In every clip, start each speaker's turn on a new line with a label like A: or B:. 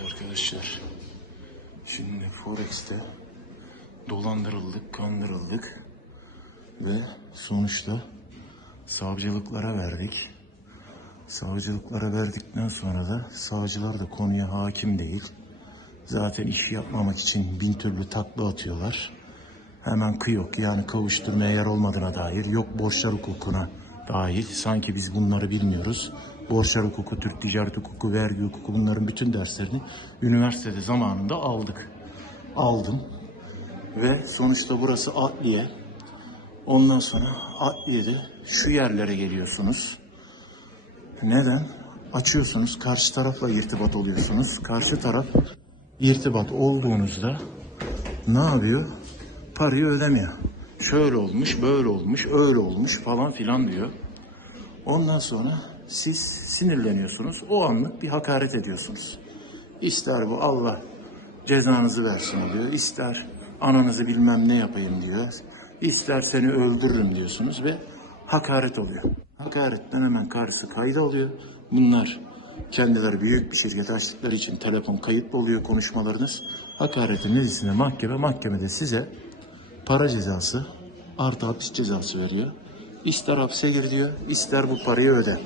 A: Evet arkadaşlar. Şimdi Forex'te dolandırıldık, kandırıldık ve sonuçta savcılıklara verdik. Savcılıklara verdikten sonra da savcılar da konuya hakim değil. Zaten işi yapmamak için bin türlü takla atıyorlar. Hemen kıyok yani kavuşturmaya yer olmadığına dair yok borçlar hukukuna dair sanki biz bunları bilmiyoruz. Borçlar hukuku, Türk ticaret hukuku, vergi hukuku bunların bütün derslerini üniversitede zamanında aldık. Aldım ve sonuçta burası adliye. Ondan sonra adliyede şu yerlere geliyorsunuz. Neden? Açıyorsunuz, karşı tarafla irtibat oluyorsunuz. Karşı taraf irtibat olduğunuzda ne yapıyor? Parayı ödemiyor. Şöyle olmuş, böyle olmuş, öyle olmuş falan filan diyor. Ondan sonra siz sinirleniyorsunuz. O anlık bir hakaret ediyorsunuz. İster bu Allah cezanızı versin diyor. İster ananızı bilmem ne yapayım diyor. İster seni öldürürüm diyorsunuz ve hakaret oluyor. Hakaretten hemen karısı kayda alıyor. Bunlar kendileri büyük bir şirket açtıkları için telefon kayıtlı oluyor konuşmalarınız. Hakaretin neticesinde mahkeme mahkemede size para cezası artı hapis cezası veriyor. İster hapse gir diyor, ister bu parayı öde.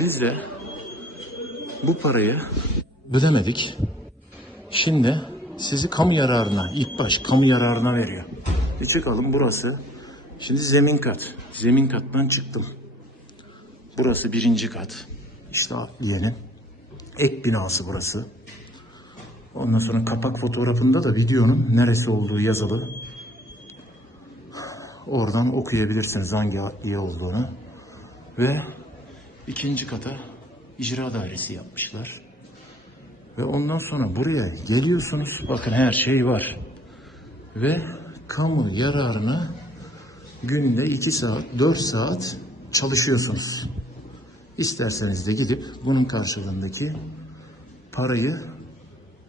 A: Biz de bu parayı ödemedik. Şimdi sizi kamu yararına, ilk baş kamu yararına veriyor. Bir çıkalım burası. Şimdi zemin kat. Zemin kattan çıktım. Burası birinci kat. İşte adliyenin ek binası burası. Ondan sonra kapak fotoğrafında da videonun neresi olduğu yazılı. Oradan okuyabilirsiniz hangi adliye olduğunu. Ve ikinci kata icra dairesi yapmışlar. Ve ondan sonra buraya geliyorsunuz. Bakın her şey var. Ve kamu yararına günde 2 saat, 4 saat çalışıyorsunuz. İsterseniz de gidip bunun karşılığındaki parayı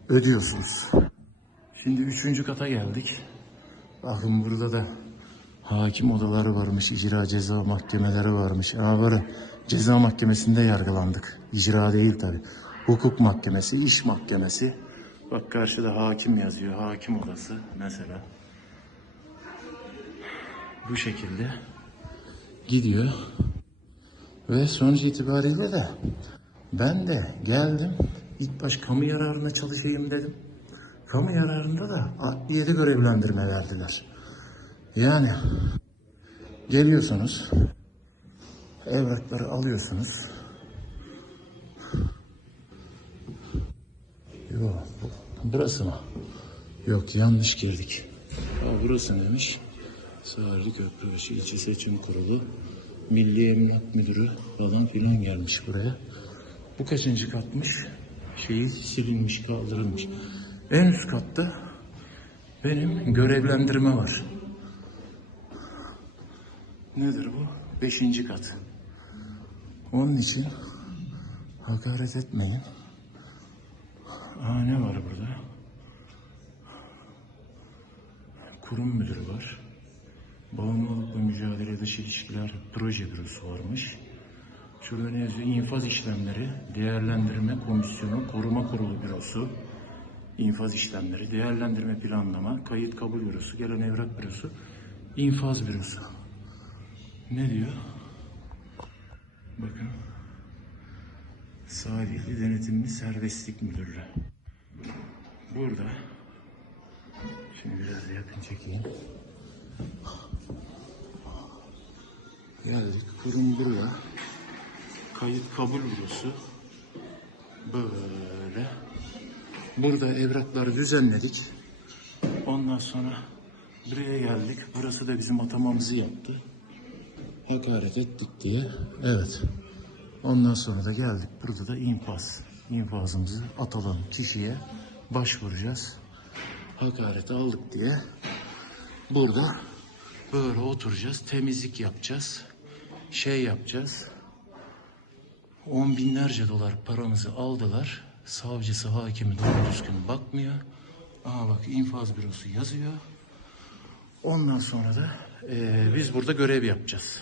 A: ödüyorsunuz. Şimdi üçüncü kata geldik. Bakın burada da hakim odaları varmış, icra ceza mahkemeleri varmış. Var. Ceza mahkemesinde yargılandık. İcra değil tabi. Hukuk mahkemesi, iş mahkemesi. Bak karşıda hakim yazıyor. Hakim odası mesela. Bu şekilde gidiyor. Ve sonuç itibariyle de ben de geldim. İlk baş kamu yararına çalışayım dedim. Kamu yararında da adliyede görevlendirme verdiler. Yani geliyorsunuz, evrakları alıyorsunuz. Yok, bu- burası mı? Yok, yanlış girdik. Aa, burası neymiş? Sahilli Köprübaşı İlçe Seçim Kurulu, Milli Emlak Müdürü falan filan gelmiş buraya. Bu kaçıncı katmış? Şeyi silinmiş, kaldırılmış. En üst katta benim görevlendirme var. Nedir bu? Beşinci kat. Onun için hakaret etmeyin. Aa ne var burada? Kurum müdürü var. Bağımlılıkla mücadele dış ilişkiler proje bürosu varmış. Şurada ne yazıyor? İnfaz işlemleri, değerlendirme komisyonu, koruma kurulu bürosu, infaz işlemleri, değerlendirme planlama, kayıt kabul bürosu, gelen evrak bürosu, infaz bürosu. Ne diyor? Bakın. Salihli Denetimli Serbestlik Müdürlüğü. Burada. Şimdi biraz yakın çekeyim. Geldik. Kurum buraya. Kayıt kabul bürosu. Böyle. Burada evrakları düzenledik. Ondan sonra buraya geldik. Burası da bizim atamamızı yaptı. Hakaret ettik diye. Evet. Ondan sonra da geldik. Burada da infaz. İnfazımızı atalım kişiye başvuracağız. Hakaret aldık diye. Burada böyle oturacağız. Temizlik yapacağız. Şey yapacağız. On binlerce dolar paramızı aldılar. Savcısı, hakimi doğru düzgün bakmıyor. Aa bak infaz bürosu yazıyor. Ondan sonra da eee, biz burada görev yapacağız.